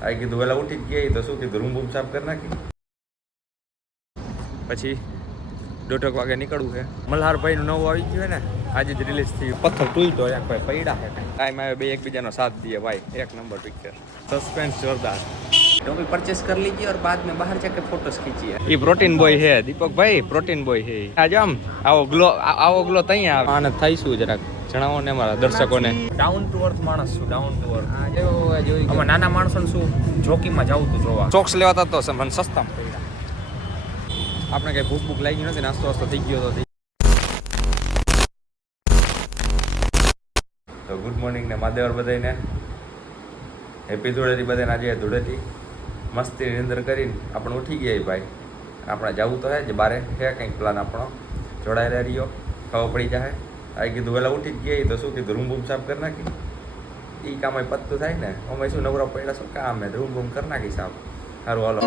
આ કીધું પેલા ઉઠી જ ગઈ તો શું કીધું, રૂમ બૂમ સાફ કરી નાખી? પછી દોઢક વાગે નીકળવું છે. મલ્હારભાઈનું નવું આવી ગયું ને, આજે જ રિલીઝ થયું. પથ્થર તૂય તો એક ભાઈ પૈડા છે. ટાઈમ આવે બે એકબીજાનો સાથ દઈએ ભાઈ, એક નંબર પિક્ચર સસ્પેન્સ જોરદાર. ટોપી પરચેસ કરી લીધી ઓર બાદ મેં બહાર જાકે ફોટોસ ખીંચીએ. એ પ્રોટીન બોય છે, દીપકભાઈ પ્રોટીન બોય છે આજે આમ, આવો ગ્લો આવો ગ્લો ત્યાં આને થઈશું જરાક. જણાવો ને મારા દર્શકોને. ડાઉન ટુ અર્થ માણસ છું ડાઉન ટુ અર્થ આમાં નાના માણસો શું જોકીમાં જવું તું જોવા. ચોક્સ લેવાતા તો મને સસ્તા. પડ્યા આપણે કઈ ભૂખ ભૂખ લાગી નથી નાસ્તો વાસ્તો થઈ ગયો તો તો ગુડ મોર્નિંગ ને માદેવર બધાને હેપી ધૂળેટી બધાને આજે ધૂળેટી. મસ્તી નિંદર કરીને આપણે ઉઠી ગયા ભાઈ. આપણે જવું તો હે જ બારે. છે કંઈક પ્લાન આપણો. જોડાયેલા રહ્યો ખબર પડી જાય આ કીધું, વહેલા ઉઠી જ ગઈ, તો શું કીધું, રૂમ બૂમ સાફ કરી નાખી? એ કામ પત્તું થાય ને, અમે શું નવરા પડ્યા શું કામ, રૂમ બૂમ કરી નાખી સાફ. સારું હાલો.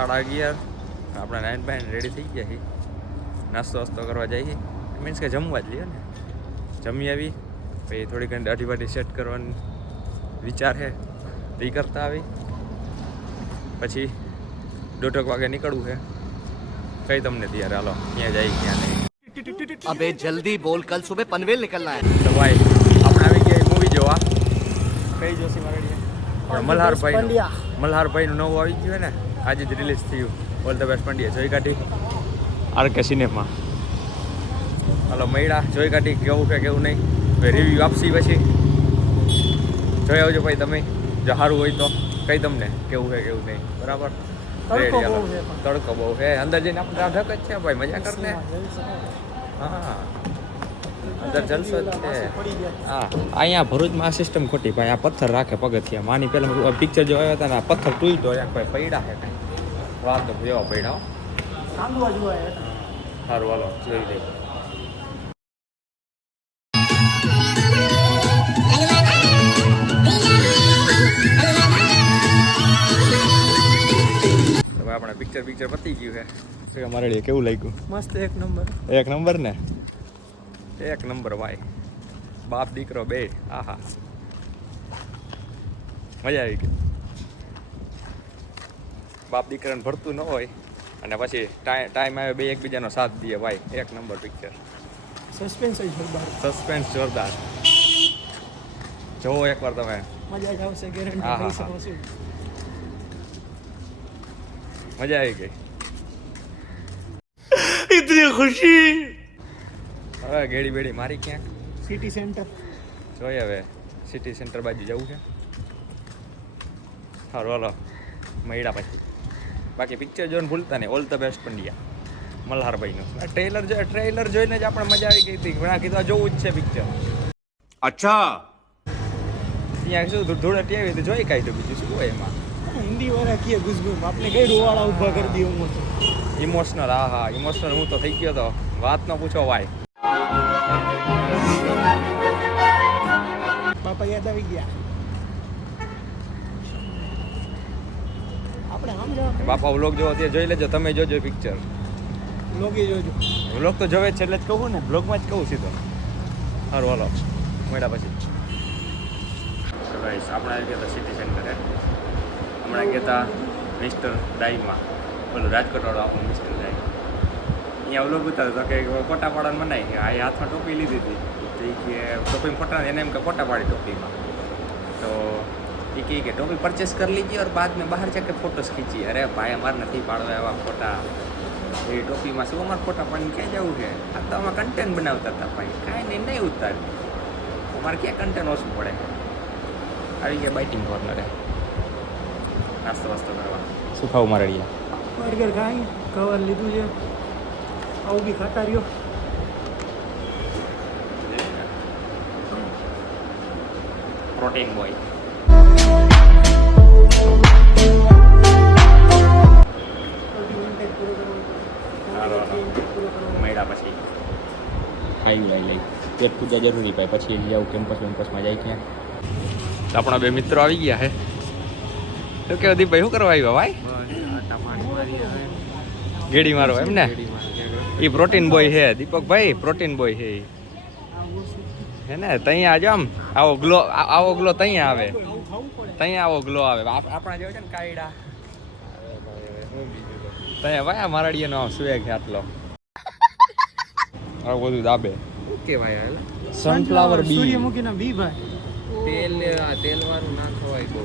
સાડા અગિયાર આપણા નાઇન બાઇન રેડી થઈ ગયા છીએ. નાસ્તો વાસ્તો કરવા જઈએ મીન્સ કે જમવા જ લઈએ ને. જમી આવી. પછી થોડી ઘણી દાઢી વાઢી સેટ કરવાની વિચાર છે. એ કરતા આવી. પછી દોઢક વાગે નીકળવું છે. કઈ તમને તૈયાર? હાલો ક્યાં જાય ક્યાં નહીં. અબે જલ્દી બોલ કલ સુબહ પનવેલ નીકળના હે તો ભાઈ આપણે આવી ગયા મૂવી જોવા. કઈ જોશી મારડીએ મલ્હારભાઈ મલ્હારભાઈ નું નવું આવી ગયું ને. આજે જ રિલીઝ થયું. All the best Pandya. જોઈ કાઢી. આર કે સિનેમા હાલો મૈડા જોઈ કાઢી. કેવું કે કેવું નહીં. રિવ્યૂ આપશી પછી. જોઈ આવજો ભાઈ તમે. જો સારું હોય તો. કહી તમને કેવું છે કેવું નહીં. બરાબર? તડકો બહુ છે અંદર જઈને આપણે ઢક જ છે ભાઈ. મજા કરને હા. અંદર જલસો જ છે. હા. અહીંયા ભરૂચમાં આ સિસ્ટમ ખોટી. ભાઈ આ પથ્થર રાખે પગથિયા. માની પેલા પિક્ચર જો આવ્યા હતા ને આ પથ્થર તૂટતો યાર ભાઈ પૈડા છે તો જેવા હો. સારું હાલો જોઈ હવે આપણે પિક્ચર પિક્ચર પતી ગયું છે. અમારે કેવું લાગ્યું? મસ્ત એક નંબર. એક નંબર ને? એક નંબર ભાઈ. બાપ દીકરો બે. આહા. મજા આવી ગઈ. બાપ દીકરાને ભરતું ન હોય અને પછી ટાઈમ આવે બે એકબીજાનો સાથ દઈએ ભાઈ. એક નંબર પિક્ચર સસ્પેન્સ જોરદાર. સસ્પેન્સ જોરદાર. જોવો એકવાર તમે. મજા આવશે ગેરંટી કહી મજા આવી ગઈ. ઇતની ખુશી. હવે ગેડી બેડી મારી ક્યાંક? સિટી સેન્ટર જોઈએ હવે. સિટી સેન્ટર બાજુ જવું છે. સારું હાલો. મળ્યા પછી. બાકી પિક્ચર જોઈને ભૂલતા નહીં. All the best Pandya. મલ્હારભાઈનું. Trailer trailer જોઈને જ આપણે મજા આવી ગઈ હતી. ઘણા કીધું જોવું જ છે પિક્ચર અચ્છા. ત્યાં શું ધૂળ હટી આવી તો જોઈ કાઢ્યું બીજું શું હોય એમાં? હિન્દી વાળા કીએ ગુસગુમ આપણે કઈ રોવાળા ઊભા કરી દઈએ હું ઇમોશનલ હા હા. ઇમોશનલ હું તો થઈ ગયો તો. વાત ન પૂછો ભાઈ. બાપા યાદ આવી ગયા. બાપા વ્લોગ જોવો તે જોઈ લેજો તમે જોજો પિક્ચર લોગી જોજો. વ્લોગ તો જોવે છે એટલે જ કહું ને બ્લોગમાં જ કહું સીધો. સારું હાલો. મળ્યા પછી. ગાઈસ આપણે આવી ગયા હતા સિટી સેન્ટરે હમણાં ગયા હતા મિસ્ટર ડાઈમાં ઓલું રાજકોટ વાળો આપણું મિસ્ટર ડાઈ અહીંયા વ્લોગ ઉતાર્યો તો કે ફોટા પાડવાનું મનાય આ એ હાથમાં ટોપી લીધી હતી. તો એ કે ટોપી ફોટા એને એમ કે ફોટા પાડી ટોપીમાં. તો એ કહે કે टोपी परचेस कर लीजिए और बाद में बाहर जाके फोटोज खींचिए अरे भाई हमारे नहीं पाड़वा एवा फोटा એ ટોપીમાં શું અમારે ફોટા પાડીને ક્યાં જવું છે આ તો અમે કન્ટેન્ટ બનાવતા હતા ભાઈ કાંઈ નહીં નહીં ઉતાર અમારે ક્યાં કન્ટેન્ટ ઓછું પડે આવી ગયા બાઇટિંગ કોર્નરે નાસ્તો વાસ્તો કરવા શું ખાવું મારે બર્ગર ખાઈ કવર લીધું છે આવું બી ખાતા રહ્યો પ્રોટીન બોય મળ્યા પછી. ખાઈ લઈ લઈ. પેટ પૂજા જરૂરી ભાઈ. પછી લઈ આવું કેમ્પસ વેમ્પસમાં જાય ક્યાં? આપણા બે મિત્રો આવી ગયા હે. તો કે દીપભાઈ શું કરવા આવ્યા ભાઈ? ગેડી મારો એમ ને? એ પ્રોટીન બોય છે દીપકભાઈ પ્રોટીન બોય છે ઈ. હે ને? તઅહીંયા આજો આમ. આવો ગ્લો આવો ગ્લો તઅહીંયા આવે. તઅહીંયા આવો ગ્લો આવે. આપણા જેવો છે ને કાયડા. ભાઈ આ મારાડીયાનો આમ સ્વેગ છે આટલો? આવું બધું દાબે. ભાઈ હાલ? સનફ્લાવર બી સૂર્યમુખીના બી ભાઈ. તેલ આ તેલ વાળું ના ખવાય બહુ.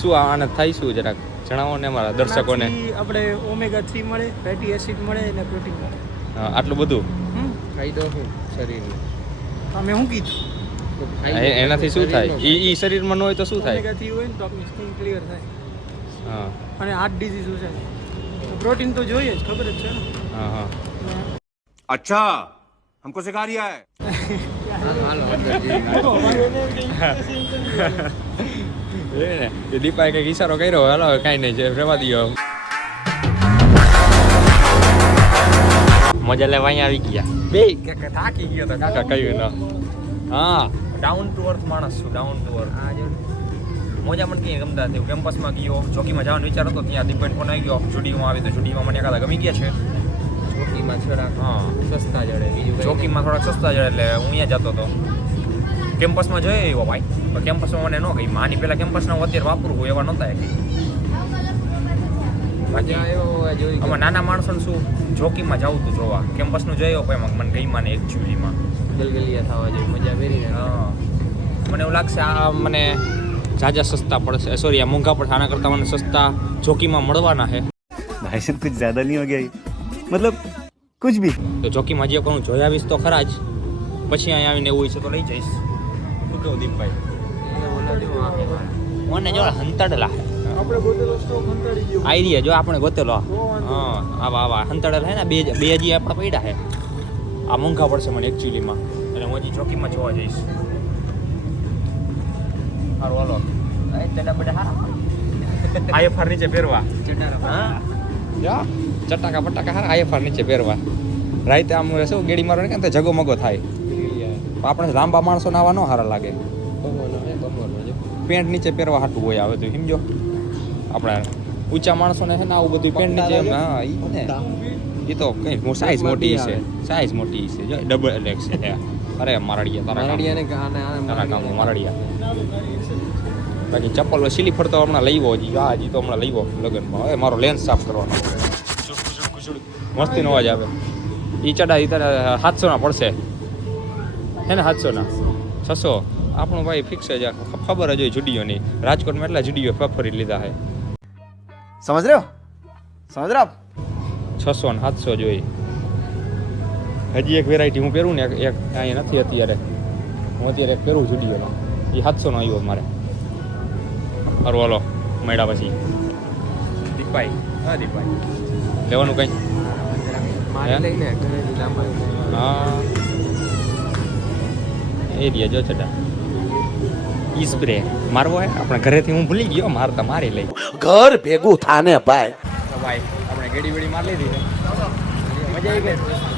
શું આ આને થાય શું જરાક? જણાવો ને અમારા દર્શકોને. આપણે ઓમેગા થ્રી મળે ફેટી એસિડ મળે અને પ્રોટીન મળે. હા, આટલું બધું? હમ? ફાયદો શું શરીરને. તમે શું કીધું? એનાથી શું થાય? ઈ ઈ શરીરમાં ન હોય તો શું થાય? ઓમેગા 3 હોય ને તો આપની સ્કિન ક્લિયર થાય. હા. અને હાર્ટ ડિઝીઝ ઓછા પ્રોટીન તો જોઈએ ખબર જ છે અચ્છા હમકો સિખા રહ્યા હે? દીપાએ કંઈક ઈશારો કર્યો હેલો કઈ નહીં છે રેવા દો મજા લેવા અહીંયા આવી ગયા. બે થાકી ગયો તો. કાકા કયું ના. હા. ડાઉન ટુ અર્થ માણસ છું ડાઉન ટુ અર્થ મોજા મને ક્યાંય ગમતા નથી. કેમ્પસમાં ગયો ચોકીમાં જવાનો વિચાર હતો ત્યાં દીપાઈને ફોન આવી ગયો. જુડીઓમાં આવી તો જુડીઓમાં મને એકાદા ગમી ગયા છે. ચોકીમાં થોડાક હા. સસ્તા જડે બીજું ચોકીમાં થોડાક સસ્તા જડે એટલે હું અહીંયા જતો હતો. કેમ્પસમાં જોયો એવો ભાઈ. પણ કેમ્પસમાં મને ન ગઈ. આની પહેલાં કેમ્પસના હું અત્યારે વાપરું હું એવા નહોતા આમાં નાના માણસોને શું? જોકીમાં જવું તું જોવા. કેમ્પસનું જોયો પણ એમાં. મને ગઈ માને એકચ્યુઅલીમાં ગલગલિયા થવા જેવી મજા વેરી ને મને એવું લાગશે આ મને ઝાઝા સસ્તા પડશે. Eh, સોરી આ મોંઘા પડશે. આના કરતા મને સસ્તા ચોકીમાં મળવાના છે. ભાઈ સાહેબ કુછ જ્યાદા નહીં હો ગયા મતલબ કુછ ભી. તો ચોકીમાં જે હું જોઈ આવીશ તો ખરા જ. પછી અહીંયા આવીને એવું છે તો લઈ જઈશ. શું કહું દીપભાઈ? મને જો હંતડલા. આઈ જો આપણે ગોતેલો. હા આવા આવા. હંતડલા હે ને બે બે હજી આપણે પડ્યા છે. આ મોંઘા પડશે મને એકચ્યુઅલીમાં અને હું હજી ચોકીમાં જોવા જઈશ. સારું હાલો. એ ચડા બડા હારા આઈએફઆર નીચે પહેરવા ચટાકા હા? જા. ચટાકા પટાકા હારા આઈએફઆર નીચે પહેરવા રાઈતે આમ શું ગેડી મારો ને કે જગો મગો થાય. આપણે લાંબા માણસો નાવા ન હારા લાગે. પેન્ટ નીચે પહેરવા હાટું હોય આવે તો સમજો. આપણે ઊંચા માણસોને છે ને આવું બધું પેન્ટ નીચે એમ, હા એ ને. એ તો કઈ સાઈઝ મોટી છે. સાઈઝ મોટી છે. જો ડબલ એક્સ છે અરે મારડિયા તારા મરડિયા મરડિયા. બાકી ચપ્પલ સીલી ફરતો હમણાં લઈવો હજી. આ હજી તો હમણાં લઈવો લગ્નમાં. હવે મારો લેન્સ સાફ કરવાનો મસ્તી નો અવાજ આવે. એ ચડા એ તારા સાતસો ના પડશે. હે ને સાતસો ના છસો? આપણો ભાઈ ફિક્સ જ. ખબર જ હોય જુડીઓ ની રાજકોટમાં એટલા જુડીઓ ફરી લીધા છે. સમજ રહ્યો? સમજ રહ્યો છસો ને સાતસો જોઈ હજી એક વેરાયટી હું પહેરું ને એક અહીંયા નથી અત્યારે. હું અત્યારે એક પહેરું જુડીઓનો એ સાતસોનો આવ્યો મારે. અરવાલો હાલો મળ્યા પછી. દીપાઈ. હા દીપાઈ. લેવાનું કંઈ? હા? એ રહ્યા જો છટા ઈ મારવો હે? આપણે ઘરેથી હું ભૂલી ગયો મારતા મારી લઈ. ઘર ભેગું થાને ભાઈ. ભાઈ આપણે ગેડી વેડી મારી લીધી મજા આવી ગઈ.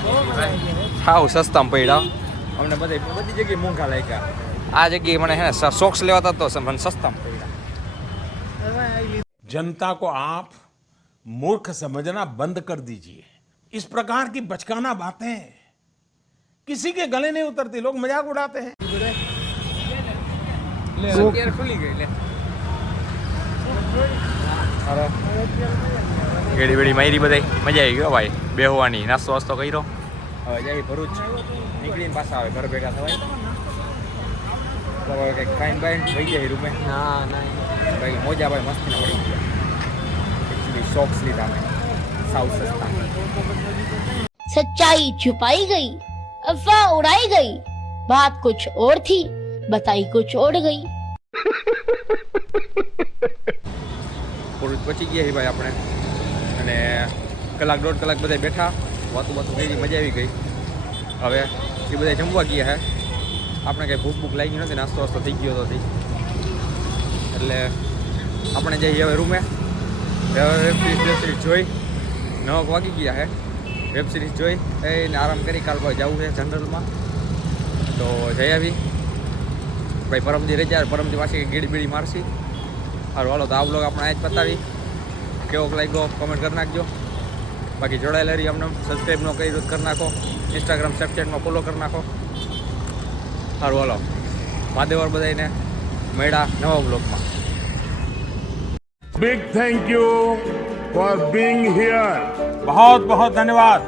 હાવ સસ્તામાં પડ્યા અમને બધે બધી જગ્યાએ મોંઘા લાગ્યા આ જગ્યાએ મને હે ને સોક્સ લેવાતા તો મને સસ્તામાં પડ્યા जनता को आप मूर्ख समझना बंद कर दीजिए इस प्रकार की बचकाना बातें किसी के गले नहीं उतरती लोग मजाक उड़ाते हैं અત્યારે ખુલી ગઈ લે ગેડી વેડી મારી બધાય મજા આવી ગયો ભાઈ બેહવાની નાસ્તો વાસ્તો કર્યો હવે જાય ભરૂચ નીકળીને પાછા આવે ઘર ભેગા થવાય તો હવે કંઈક ખાઈને બાઈને થઈ જાય રૂમે ના ના બાકી મોજા ભાઈ મસ્તીના પડી ગયા એકચ્યુઅલી શોક્સ લીધા મેં સાવ સસ્તા सच्चाई छुपाई गई अफवाह उड़ाई गई बात कुछ और थी बताई कुछ और गई પૂરું પહોંચી ગયા છીએ ભાઈ આપણે અને કલાક દોઢ કલાક બધા બેઠા. વાતું વાતું કરી મજા આવી ગઈ. હવે એ બધા જમવા ગયા હે. આપણે કંઈ ભૂખ ભૂખ લાગી નથી, નાસ્તો વાસ્તો થઈ ગયો હતો એટલે આપણે જઈએ હવે રૂમે. વેબ સિરીઝ જોઈ. નવ વાગી ગયા હે. વેબ સિરીઝ જોઈ. એને આરામ કરી કાલ ભાઈ જવું છે જનરલમાં. તો જઈ આવી. ભાઈ પરમજી રજા, પરમજી પાછી ગીડી બીડી મારશી. સારું હાલો, તો આ બ્લોગ આપણે અહીં જ પતાવી. કેવો લાગ્યો? કોમેન્ટ કરી નાખજો. બાકી જોડાયેલા રહી અમને. સબસ્ક્રાઈબ ન કરી કરી નાખો. ઇન્સ્ટાગ્રામ સ્નેપચેટમાં ફોલો કરી નાખો. સારું હાલો. માદેવર બધાને મેળા નવા બ્લોકમાં big thank you for being here બહુ બહુ ધન્યવાદ